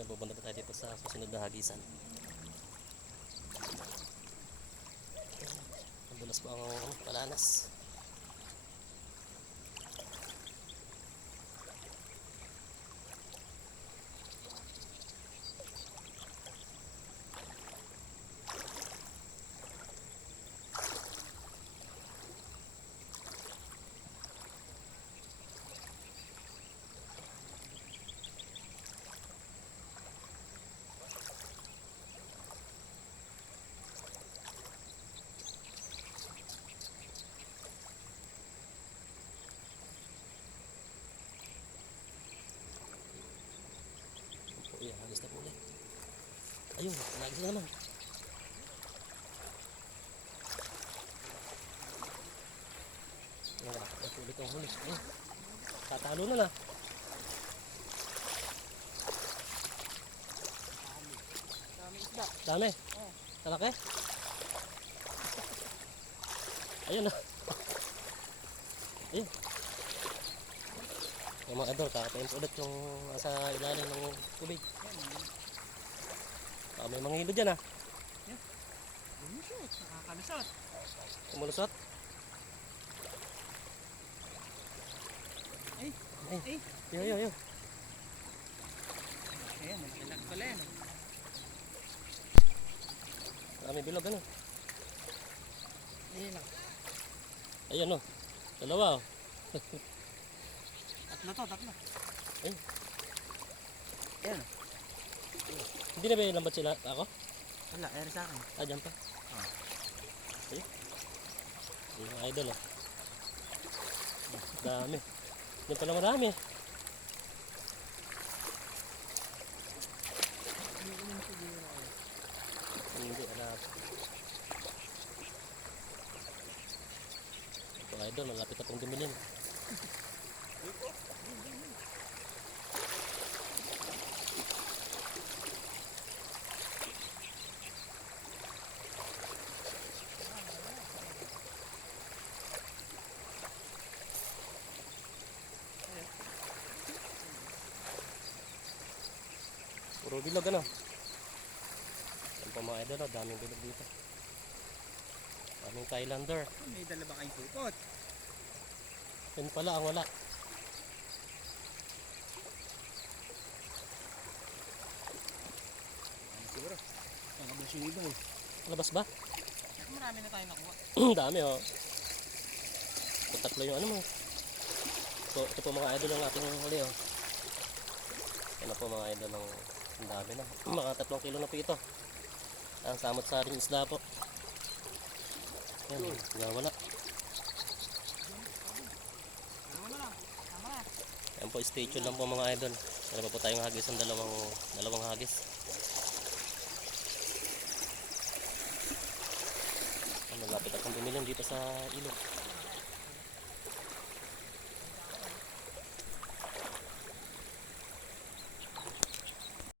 idol, pupunta na tayo dito sa susunod na hagisan. Madulas pa ang ano, palanas. Uy, hagis na po ulit. Ayun, nagis na naman. Wala, ito ulit ang huli. Ayun, tatalo na na. Dami. Kalaki. Ayun na. Ayun. Yung mga idol, kakapain po ulit yung nasa ilalim ng tubig. Baka may mga hilo dyan ah. Lumusot. Nakakalusot. Kumulusot. Ay. Ay. Ay. Yo, yo, yo. Ayan, malaki pala yan. Marami bilog ano. Ayan lang. Ayun oh. Dalawa oh. Tatlo to, tatlo. Ay. Ayan. Hindi na ba yung lambat sila? Ako? Wala, ayan sa akin. Ah, dyan pa. Ah. Ayun. Yung idol oh. Dami. Yan pala marami. Hindi, alam. Ito idol, malapit na pong dumilin. Puro bilog ano. Yan pa mga idol, daming bilog dito. Daming Thailander. May dala ba kayong supot? Yan pala ang wala. Ano siguro? Ang abos yung iba eh. Labas ba? Marami na tayo nakuha. Dami oh. Tatlo yung ano mo. So, ito po mga idol ang ating huli oh. Ano po mga idol ang ang dami na. Mga tatlong kilo na po ito. Ang samot sa ating isla po. Yan, wala. Ano na lang? Tama na. Yan po, stay tuned lang po mga idol. Meron pa po tayong hagis ng dalawang, dalawang hagis. Ano, lapit akong bumilin dito sa ilog.